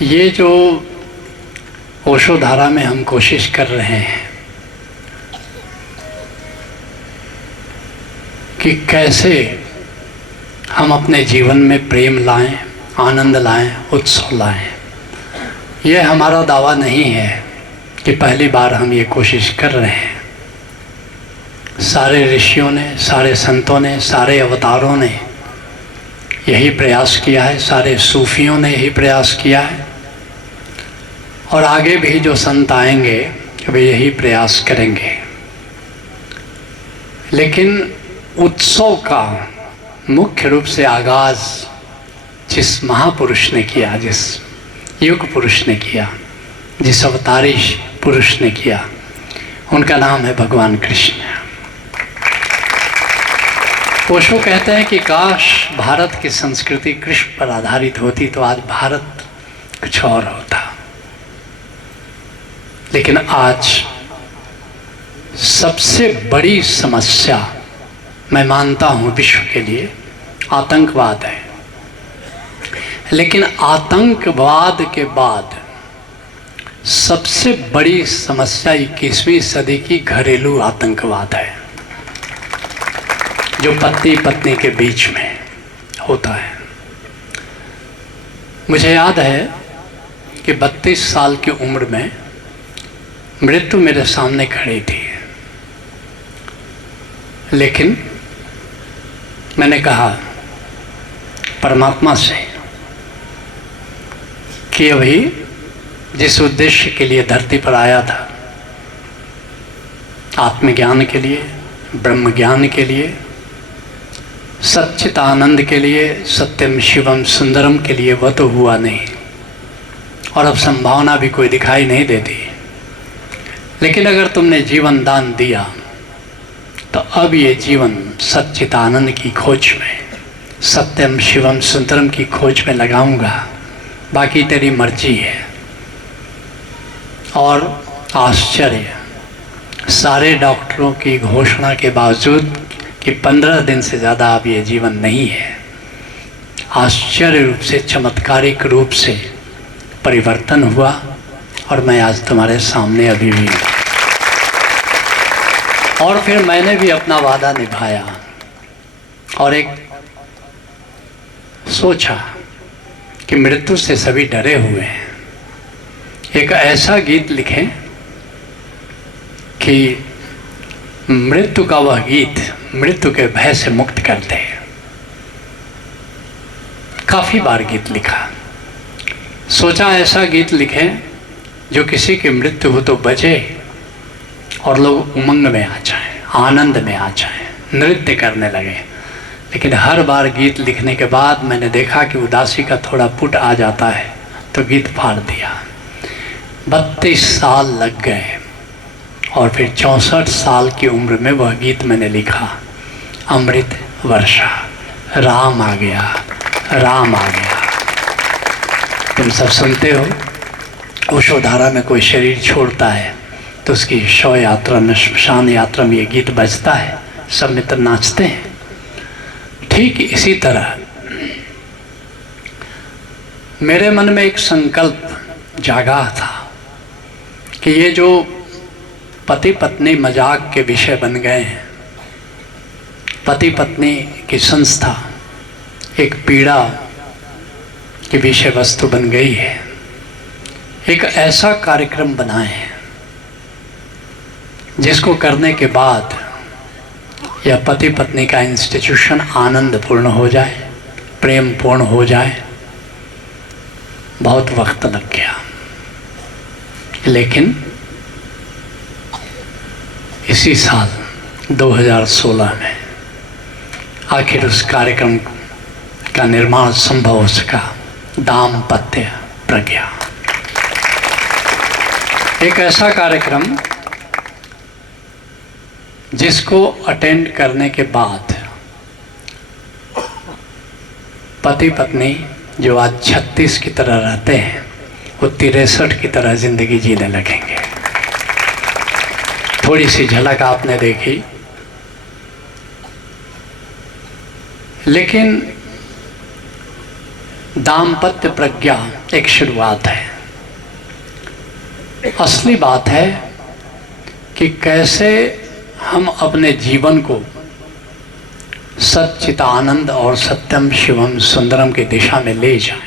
ये जो ओशो धारा में हम कोशिश कर रहे हैं कि कैसे हम अपने जीवन में प्रेम लाएं, आनंद लाएं, उत्सव लाएं। यह हमारा दावा नहीं है कि पहली बार हम ये कोशिश कर रहे हैं। सारे ऋषियों ने, सारे संतों ने, सारे अवतारों ने यही प्रयास किया है, सारे सूफियों ने यही प्रयास किया है और आगे भी जो संत आएंगे वे यही प्रयास करेंगे। लेकिन उत्सव का मुख्य रूप से आगाज जिस महापुरुष ने किया, जिस युग पुरुष ने किया, जिस अवतारी पुरुष ने किया, उनका नाम है भगवान कृष्ण। ओशो कहते हैं कि काश भारत की संस्कृति कृष्ण पर आधारित होती तो आज भारत कुछ और होता। लेकिन आज सबसे बड़ी समस्या मैं मानता हूं विश्व के लिए आतंकवाद है। लेकिन आतंकवाद के बाद सबसे बड़ी समस्या 21वीं सदी की घरेलू आतंकवाद है, जो पति पत्नी के बीच में होता है। मुझे याद है कि 32 साल की उम्र में मृत्यु मेरे सामने खड़ी थी, लेकिन मैंने कहा परमात्मा से कि अभी जिस उद्देश्य के लिए धरती पर आया था, आत्मज्ञान के लिए, ब्रह्म ज्ञान के लिए, सच्चित आनंद के लिए, सत्यम शिवम सुंदरम के लिए, वह तो हुआ नहीं और अब संभावना भी कोई दिखाई नहीं देती। लेकिन अगर तुमने जीवन दान दिया तो अब ये जीवन सच्चित आनंद की खोज में, सत्यम शिवम सुंदरम की खोज में लगाऊंगा, बाकी तेरी मर्जी है। और आश्चर्य, सारे डॉक्टरों की घोषणा के बावजूद कि 15 दिन से ज़्यादा अब ये जीवन नहीं है, आश्चर्य रूप से, चमत्कारिक रूप से परिवर्तन हुआ और मैं आज तुम्हारे सामने अभी भी। और फिर मैंने भी अपना वादा निभाया और एक सोचा कि मृत्यु से सभी डरे हुए हैं, एक ऐसा गीत लिखें कि मृत्यु का वह गीत मृत्यु के भय से मुक्त कर दे। काफ़ी बार गीत लिखा, सोचा ऐसा गीत लिखें जो किसी की मृत्यु हो तो बजे और लोग उमंग में आ जाएं, आनंद में आ जाएं, नृत्य करने लगे। लेकिन हर बार गीत लिखने के बाद मैंने देखा कि उदासी का थोड़ा पुट आ जाता है तो गीत फाड़ दिया। 32 साल लग गए और फिर 64 साल की उम्र में वह गीत मैंने लिखा, अमृत वर्षा, राम आ गया, राम आ गया। तुम सब सुनते हो, ओशो धारा में कोई शरीर छोड़ता है तो उसकी शव यात्रा में, श्मशान यात्रा में ये गीत बजता है, सब मित्र नाचते हैं। ठीक इसी तरह मेरे मन में एक संकल्प जागा था कि ये जो पति पत्नी मजाक के विषय बन गए हैं, पति पत्नी की संस्था एक पीड़ा की विषय वस्तु बन गई है, एक ऐसा कार्यक्रम बनाएं जिसको करने के बाद यह पति पत्नी का इंस्टीट्यूशन आनंद पूर्ण हो जाए, प्रेम पूर्ण हो जाए। बहुत वक्त लग गया, लेकिन इसी साल 2016 में आखिर उस कार्यक्रम का निर्माण संभव हो सका, दाम्पत्य प्रज्ञा। एक ऐसा कार्यक्रम जिसको अटेंड करने के बाद पति पत्नी जो आज 36 की तरह रहते हैं वो 63 की तरह जिंदगी जीने लगेंगे। थोड़ी सी झलक आपने देखी, लेकिन दाम्पत्य प्रज्ञा एक शुरुआत है। असली बात है कि कैसे हम अपने जीवन को सच्चिदानंद और सत्यम शिवम सुंदरम की दिशा में ले जाएं।